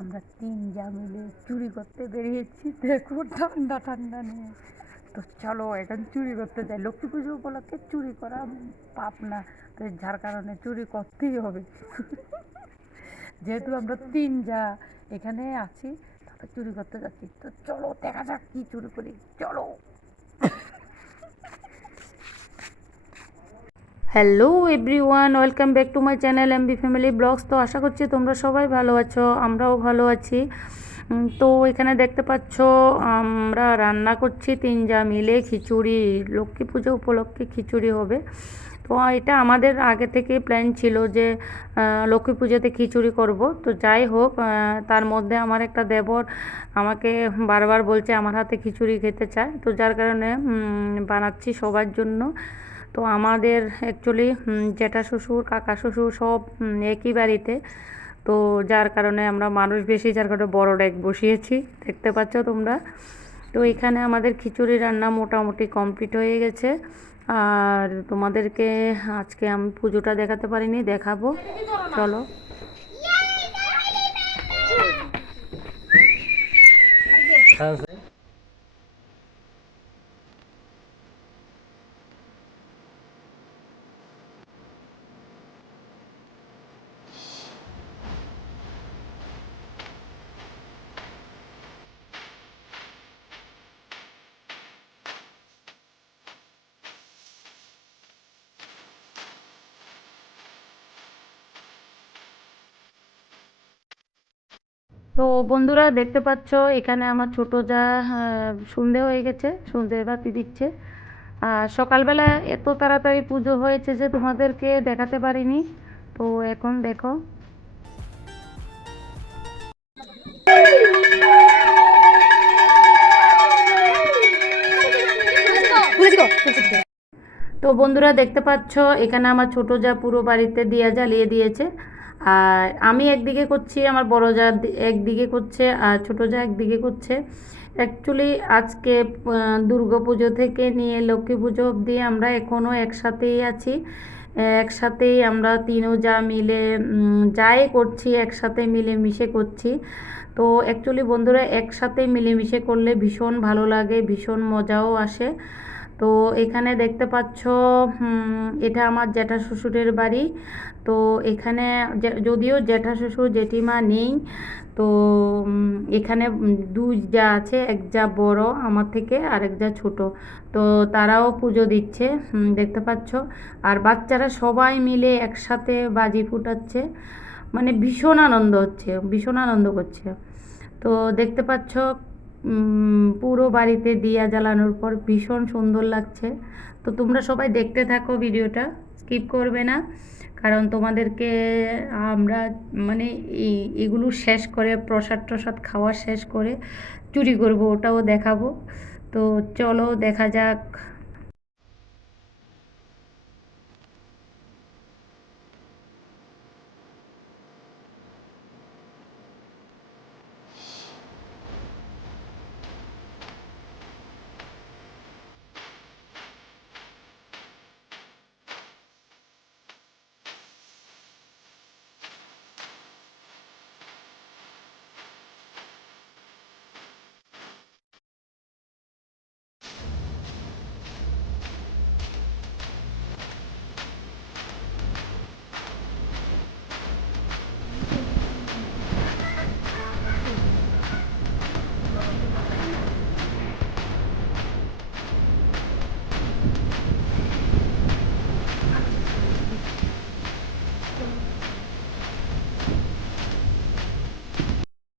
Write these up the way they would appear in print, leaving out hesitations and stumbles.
আমরা তিন যা মিলে চুরি করতে বেরিয়েছি, দেখো ঠান্ডা ঠান্ডা নিয়ে। তো চলো এখন চুরি করতে যাই। লক্ষ্মী পুজো উপলক্ষে চুরি করা পাপ না, তো যার কারণে চুরি করতেই হবে। যেহেতু আমরা তিন যা এখানে আছি, তাতে চুরি করতে যাচ্ছি। তো চলো দেখা যাক কি চুরি করি, চলো। Hello everyone, welcome back to my channel MB family vlogs. তো আশা করছি তোমরা সবাই ভালো আছো, আমরাও ভালো আছি। তো এখানে দেখতে পাচ্ছ আমরা রান্না করছি তিন যা মিলে খিচুড়ি। লক্ষ্মী পুজো উপলক্ষে খিচুড়ি হবে। তো এটা আমাদের আগে থেকে প্ল্যান ছিল যে লক্ষ্মী পুজোতে খিচুড়ি করব। তো যাই হোক, তার মধ্যে আমার একটা দেবর আমাকে বারবার বলছে আমার হাতে খিচুড়ি খেতে চায়, তো যার কারণে বানাচ্ছি সবার জন্য। তো আমাদের অ্যাকচুয়ালি জ্যাঠা শ্বশুর কাকা শ্বশুর সব একই বাড়িতে, তো যার কারণে আমরা মানুষ বেশি, যার কারণে বড় ডেক বসিয়েছি, দেখতে পাচ্ছ তোমরা। তো এখানে আমাদের খিচুড়ি রান্না মোটামুটি কমপ্লিট হয়ে গেছে। আর তোমাদেরকে আজকে আমি পুজোটা দেখাতে পারিনি, দেখাবো, চলো। তো বন্ধুরা দেখতে পাচ্ছ এখানে আমার ছোট যা সন্ধে হয়ে গেছে, সন্ধে বাতি দিচ্ছে। আর সকালবেলা এত তাড়াতাড়ি পুজো হয়েছে যে তোমাদেরকে দেখাতে পারিনি। তো এখন দেখো। তো বন্ধুরা দেখতে পাচ্ছ এখানে আমার ছোট যা পুরো বাড়িতে দিয়া জ্বালিয়ে দিয়েছে। আর আমি একদিকে করছি, আমার বড় যা একদিকে করছে, আর ছোট যা একদিকে করছে। অ্যাকচুয়ালি আজকে দুর্গা পুজো থেকে নিয়ে লক্ষ্মী পুজো অবধি আমরা এখনও একসাথেই আছি। একসাথেই আমরা তিনও যা মিলে যাই করছি একসাথে মিলেমিশে করছি। তো অ্যাকচুয়ালি বন্ধুরা একসাথে মিলেমিশে করলে ভীষণ ভালো লাগে, ভীষণ মজাও আসে। তো এখানে দেখতে পাচ্ছ এটা আমার জ্যাঠা শ্বশুরের বাড়ি। তো এখানে যদিও জ্যাঠা শ্বশুর জেঠিমা নেই, তো এখানে দুই যা আছে, এক যা বড় আমার থেকে আর এক যা ছোট। তো তারাও পুজো দিচ্ছে, দেখতে পাচ্ছ। আর বাচ্চারা সবাই মিলে একসাথে বাজি ফুটাচ্ছে, মানে ভীষণ আনন্দ হচ্ছে, ভীষণ আনন্দ করছে। তো দেখতে পাচ্ছ পুরো বাড়িতে দিয়া জ্বালানোর পর ভীষণ সুন্দর লাগছে। তো তোমরা সবাই দেখতে থাকো, ভিডিওটা স্কিপ করবে না, কারণ তোমাদেরকে আমরা মানে এগুলো শেষ করে প্রসাদ টসাদ খাওয়া শেষ করে চুরি করব, ওটাও দেখাবো। তো চলো দেখা যাক।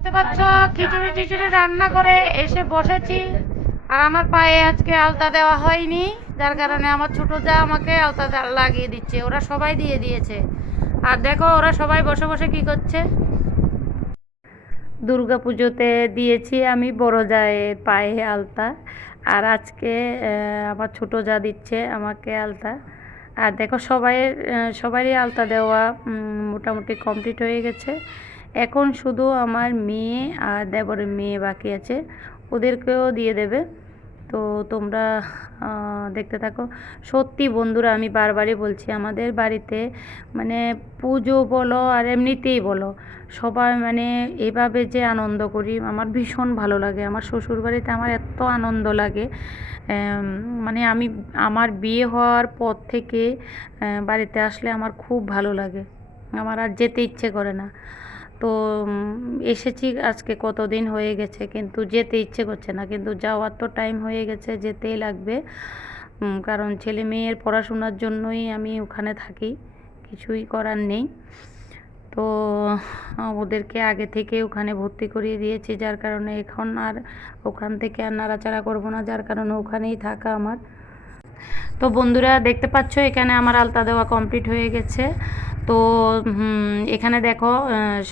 দেখতে পাচ্ছ খিচুড়ি টিচুড়ি রান্না করে এসে বসেছি। আর আমার পায়ে আজকে আলতা দেওয়া হয়নি, যার কারণে আমার ছোট যা আমাকে আলতা লাগিয়ে দিচ্ছে, ওরা সবাই দিয়ে দিয়েছে। আর দেখো ওরা সবাই বসে বসে কি করছে। দুর্গা পুজোতে দিয়েছি আমি বড় জায়ের পায়ে আলতা, আর আজকে আমার ছোট যা দিচ্ছে আমাকে আলতা। আর দেখো সবারই আলতা দেওয়া মোটামুটি কমপ্লিট হয়ে গেছে। এখন শুধু আমার মেয়ে আর দেবরের মেয়ে বাকি আছে, ওদেরকেও দিয়ে দেবে। তো তোমরা দেখতে থাকো। সত্যি বন্ধুরা, আমি বারবারই বলছি, আমাদের বাড়িতে মানে পুজো বলো আর এমনিতেই বলো, সবাই মানে এভাবে যে আনন্দ করি আমার ভীষণ ভালো লাগে। আমার শ্বশুরবাড়িতে আমার এত আনন্দ লাগে, মানে আমি আমার বিয়ে হওয়ার পর থেকে বাড়িতে আসলে আমার খুব ভালো লাগে, আমার আর যেতে ইচ্ছে করে না। তো এসেছি আজকে কতদিন হয়ে গেছে, কিন্তু যেতে ইচ্ছে করছে না, কিন্তু যাওয়ার তো টাইম হয়ে গেছে, যেতেই লাগবে। কারণ ছেলে মেয়ের পড়াশোনার জন্যই আমি ওখানে থাকি, কিছুই করার নেই। তো ওদেরকে আগে থেকে ওখানে ভর্তি করিয়ে দিয়েছি, যার কারণে এখন আর ওখান থেকে আর নাড়াচাড়া করবো না, যার কারণে ওখানেই থাকা আমার। তো বন্ধুরা দেখতে পাচ্ছ এখানে আমার আলতা দেওয়া কমপ্লিট হয়ে গেছে। তো এখানে দেখো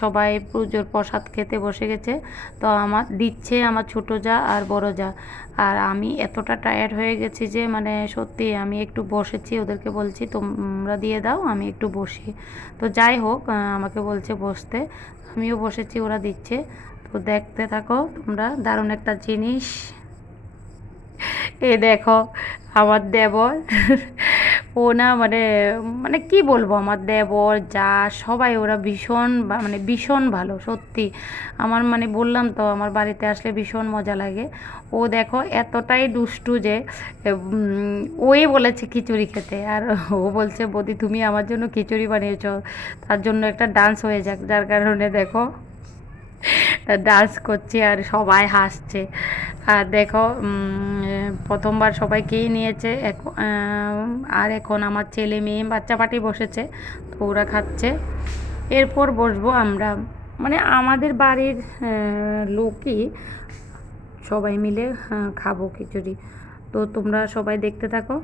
সবাই পুজোর প্রসাদ খেতে বসে গেছে। তো আমার দিচ্ছে আমার ছোটো যা আর বড় যা, আর আমি এতটা টায়ার্ড হয়ে গেছি যে মানে সত্যি আমি একটু বসেছি, ওদেরকে বলছি তোমরা দিয়ে দাও আমি একটু বসি। তো যাই হোক, আমাকে বলছে বসতে, আমিও বসেছি, ওরা দিচ্ছে। তো দেখতে থাকো তোমরা, দারুণ একটা জিনিস। এ দেখো আমার দেবর, ও না মানে মানে কি বলবো, আমার দেবর যা সবাই ওরা ভীষণ মানে ভীষণ ভালো সত্যি। আমার মানে বললাম তো, আমার বাড়িতে আসলে ভীষণ মজা লাগে। ও দেখো এতটাই দুষ্টু যে ওই বলেছে খিচুড়ি খেতে, আর ও বলছে বৌদি তুমি আমার জন্য খিচুড়ি বানিয়েছো, তার জন্য একটা ডান্স হয়ে যাক, যার কারণে দেখো ডান্স করছে আর সবাই হাসছে। আর দেখো প্রথমবার সবাইকেই নিয়েছে, আর এখন আমার ছেলে মেয়ে বাচ্চা পার্টি বসেছে, তো ওরা খাচ্ছে। এরপর বসবো আমরা, মানে আমাদের বাড়ির লোকই সবাই মিলে খাবো খিচুড়ি। তো তোমরা সবাই দেখতে থাকো।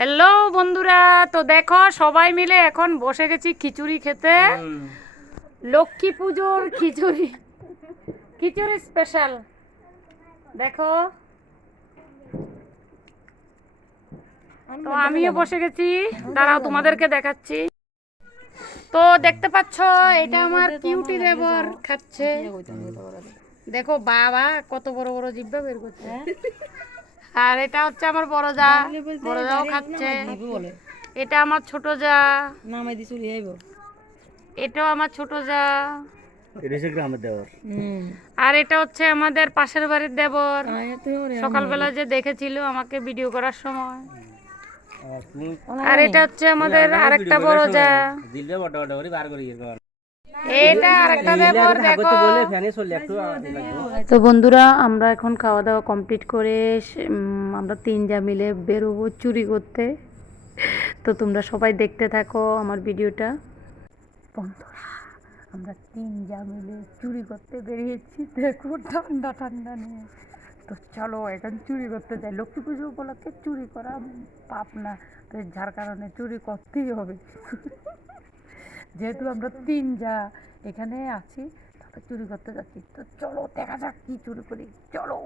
হ্যালো বন্ধুরা, তো দেখো সবাই মিলে এখন বসে গেছি খিচুড়ি খেতে। লক্ষ্মী পুজোর খিচুড়ি, খিচুড়ি স্পেশাল দেখো। তো আমিও বসে গেছি, দাঁড়াও তোমাদেরকে দেখাচ্ছি। তো দেখতে পাচ্ছ এটা আমার কিউটি দেবর খাচ্ছে, দেখো বাবা কত বড় বড় জিভা বের করছে। আর এটা হচ্ছে আমার বড় যা, বড় যাও খাচ্ছে। এটা আমার ছোট যা, এটাও আমার ছোট যা, আর এটা হচ্ছে আমাদের পাশের বাড়ির দেবর, সকালবেলা যে দেখেছিল আমাকে ভিডিও করার সময়। আর এটা হচ্ছে আমাদের আরেকটা বড় যা, এটা আরেকটা দেবর দেখো। তো বন্ধুরা আমরা এখন খাওয়া দাওয়া কমপ্লিট করে আমরা তিন যা মিলে বেরোবো চুরি করতে। তো তোমরা সবাই দেখতে থাকো আমার ভিডিওটা। বন্ধুরা, আমরা 3 যা মিলে চুরি করতে বেরিয়েছি, দেখো ঠান্ডা ঠান্ডা নিয়ে। তো চলো এখন চুরি করতে যাই। লক্ষ্মী পুজো উপলক্ষে চুরি করা পাপ না, তো যার কারণে চুরি করতেই হবে। যেহেতু আমরা 3 যা এখানে আছি, তাতে চুরি করতে যাচ্ছি। তো চলো দেখা যাক কি চুরি করি, চলো।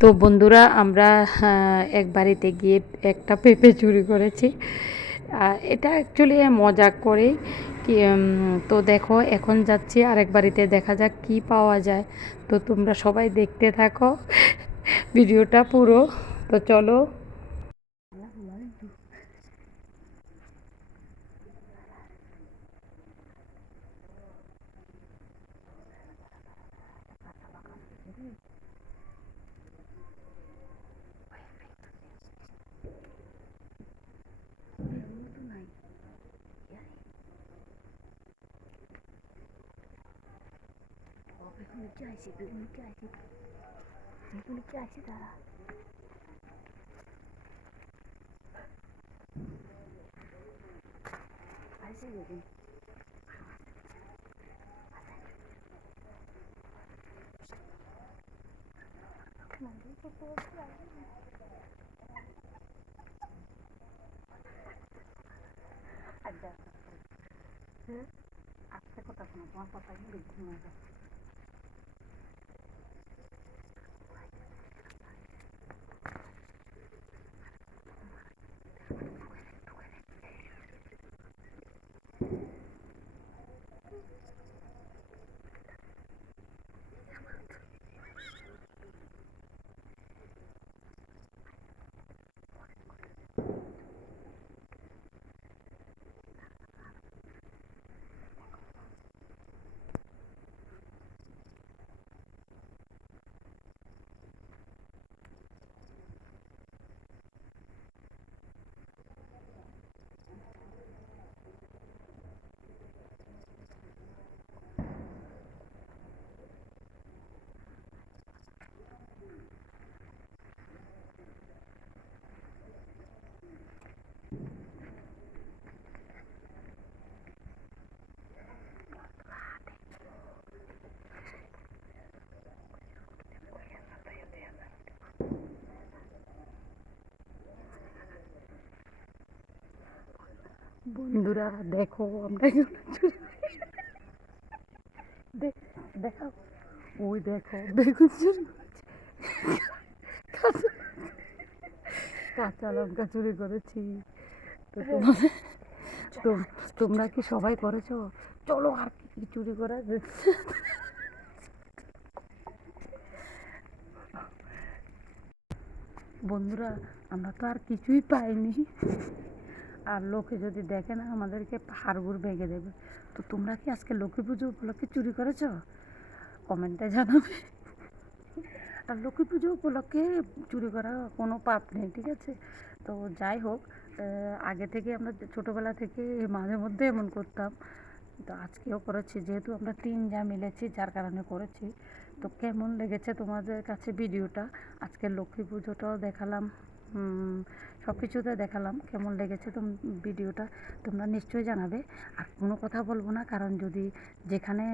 তো বন্ধুরা, আমরা এক বাড়িতে গিয়ে একটা পেঁপে চুরি করেছি। এটা অ্যাকচুয়ালি মজা করে কি, তো দেখো এখন যাচ্ছি আরেক বাড়িতে, দেখা যাক কি পাওয়া যায়। তো তোমরা সবাই দেখতে থাকো ভিডিওটা পুরো। তো চলো। বন্ধুরা দেখো, আমরা দেখাও, ওই দেখো বেগুন চুরি, কাঁচা লঙ্কা চুরি করেছি। তো তোমরা কি সবাই করেছো? চলো আর কি চুরি করা যাচ্ছে। বন্ধুরা, আমরা তো আর কিছুই পাইনি, আর লোকে যদি দেখে না আমাদেরকে হাড়গোড় ভেঙে দেবে। তো তোমরা কি আজকে লক্ষ্মী পুজো উপলক্ষে চুরি করেছো? কমেন্টে জানাবে। আর লক্ষ্মী পুজো উপলক্ষে চুরি করা কোনো পাপ নেই, ঠিক আছে? তো যাই হোক, আগে থেকে আমরা ছোটোবেলা থেকে মাঝে মধ্যে এমন করতাম, তো আজকেও করেছি। যেহেতু আমরা 3 যা মিলেছি, যার কারণে করেছি। তো কেমন লেগেছে তোমাদের কাছে ভিডিওটা? আজকের লক্ষ্মী পুজোটাও দেখালাম, সব কিছুতে দেখালাম। কেমন লেগেছে ভিডিওটা তোমরা নিশ্চয়ই জানাবে। আর কোনো কথা বলবো না, কারণ যদি যেখানে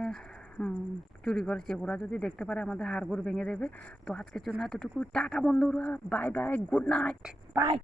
চুরি করেছে। ওরা যদি দেখতে পারে আমাদের হাড়গোড় ভেঙে দেবে। তো আজকের জন্য এতটুকু, টাটা বন্ধুরা, bye bye, good night, by.